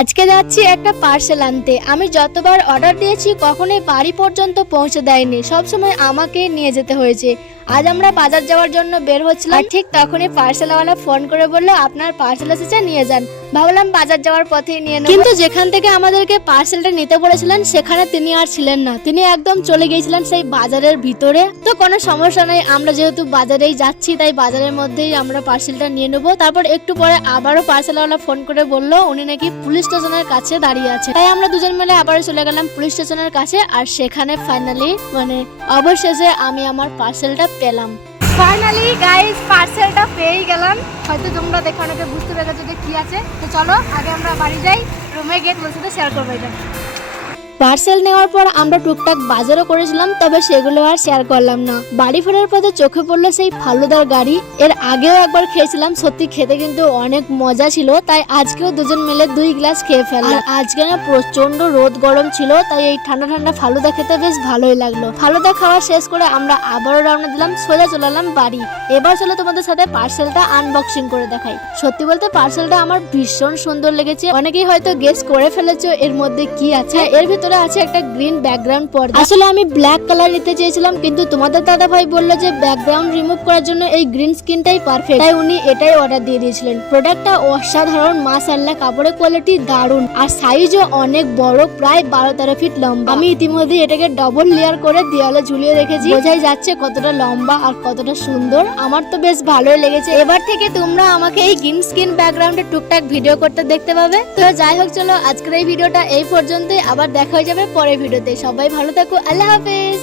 আজকে যাচ্ছি একটা পার্সেল আনতে। আমি যতবার অর্ডার দিয়েছি, কখনোই বাড়ি পর্যন্ত পৌঁছে দেয়নি। সবসময় আমাকে নিয়ে যেতে হয়েছে। আজ আমরা বাজার যাওয়ার জন্য বের হচ্ছিলাম। ঠিক তখনই পার্সেলওয়ালা ফোন করে বলল, আপনার পার্সেল এসেছে, নিয়ে যান। ভাবলাম বাজার যাওয়ার পথেই নিয়ে নেব। কিন্তু যেখান থেকে আমাদেরকে পার্সেলটা নিতে বলেছিলেন, সেখানে তিনি আর ছিলেন না। তিনি একদম চলে গিয়েছিলেন সেই বাজারের ভিতরে। তো কোনো সমস্যা নাই, আমরা যেহেতু বাজারেই যাচ্ছি, তাই বাজারের মধ্যেই আমরা পার্সেলটা নিয়ে নেব। তারপর একটু পরে আবারও পার্সেলওয়ালা ফোন করে বলল, উনি নাকি পুলিশ স্টেশনের কাছে দাঁড়িয়ে আছে। তাই আমরা দুজন মিলে আবারও চলে গেলাম পুলিশ স্টেশনের কাছে, আর সেখানে ফাইনালি মানে অবশেষে আমি আমার পার্সেলটা পেলাম। ফাইনালি গাইস পার্সেলটা পেয়ে গেলাম। হয়তো তোমরা দেখো অনেকে বুঝতে পেরেছ যে কি আছে। তো চলো, আগে আমরা বাড়ি যাই রুমে গিয়ে তোমার সাথে শেয়ার করব এটা। পার্সেল নেওয়ার পর আমরা টুকটাক বাজারও করেছিলাম, তবে সেগুলো আর শেয়ার করলাম না। বাড়ি ফেরার পথে চোখে পড়ল সেই ফালুদার গাড়ি। এর আগেও একবার খেয়েছিলাম, সত্যি খেতে কিন্তু অনেক মজা ছিল, তাই আজকেও দুজন মিলে দুই গ্লাস খেয়ে ফেললাম। আজকে না প্রচণ্ড রোদ গরম ছিল, তাই এই ঠান্ডা ঠান্ডা ফালুদা খেতে বেশ ভালোই লাগল। ফালুদা খাওয়া শেষ করে আমরা আবারও রওনা দিলাম, সোজা চলে এলাম বাড়ি। এবার চলো তোমাদের সাথে পার্সেলটা আনবক্সিং করে দেখাই। সত্যি বলতে পার্সেলটা আমার ভীষণ সুন্দর লেগেছে, অনেকেই হয়তো গেস করে ফেলেছো এর মধ্যে কি আছে। এর ভিতরে আছে একটা গ্রিন ব্যাকগ্রাউন্ড পর্দা। আসলে আমি ব্ল্যাক কালার নিতে চেয়েছিলাম, কিন্তু তোমাদের দাদা ভাই বলল যে ব্যাকগ্রাউন্ড রিমুভ করার জন্য এই গ্রিন স্কিনটাই পারফেক্ট তাই উনি এটাই অর্ডার দিয়ে দিয়েছিলেন। প্রোডাক্টটা অসাধারণ মাসাল্লাহ কাপড়ের কোয়ালিটি দারুণ। আর সাইজও অনেক বড়, প্রায় বারো তেরো ফিট লম্বা। আমি ইতিমধ্যে এটাকে ডবল লেয়ার করে দেওয়ালে ঝুলিয়ে রেখেছি। বোঝাই যাচ্ছে কতটা লম্বা আর কতটা সুন্দর। আমার তো বেশ ভালোই লেগেছে। এবার থেকে তোমরা আমাকে এই গ্রিন স্কিন ব্যাকগ্রাউন্ডে টুকটাক ভিডিও করতে দেখতে পাবে। তো যাই হোক, চলো আজকের এই ভিডিওটা এই পর্যন্তই। আবার দেখা হয়ে যাবে পরের ভিডিওতে। সবাই ভালো থাকো আল্লাহ হাফেজ।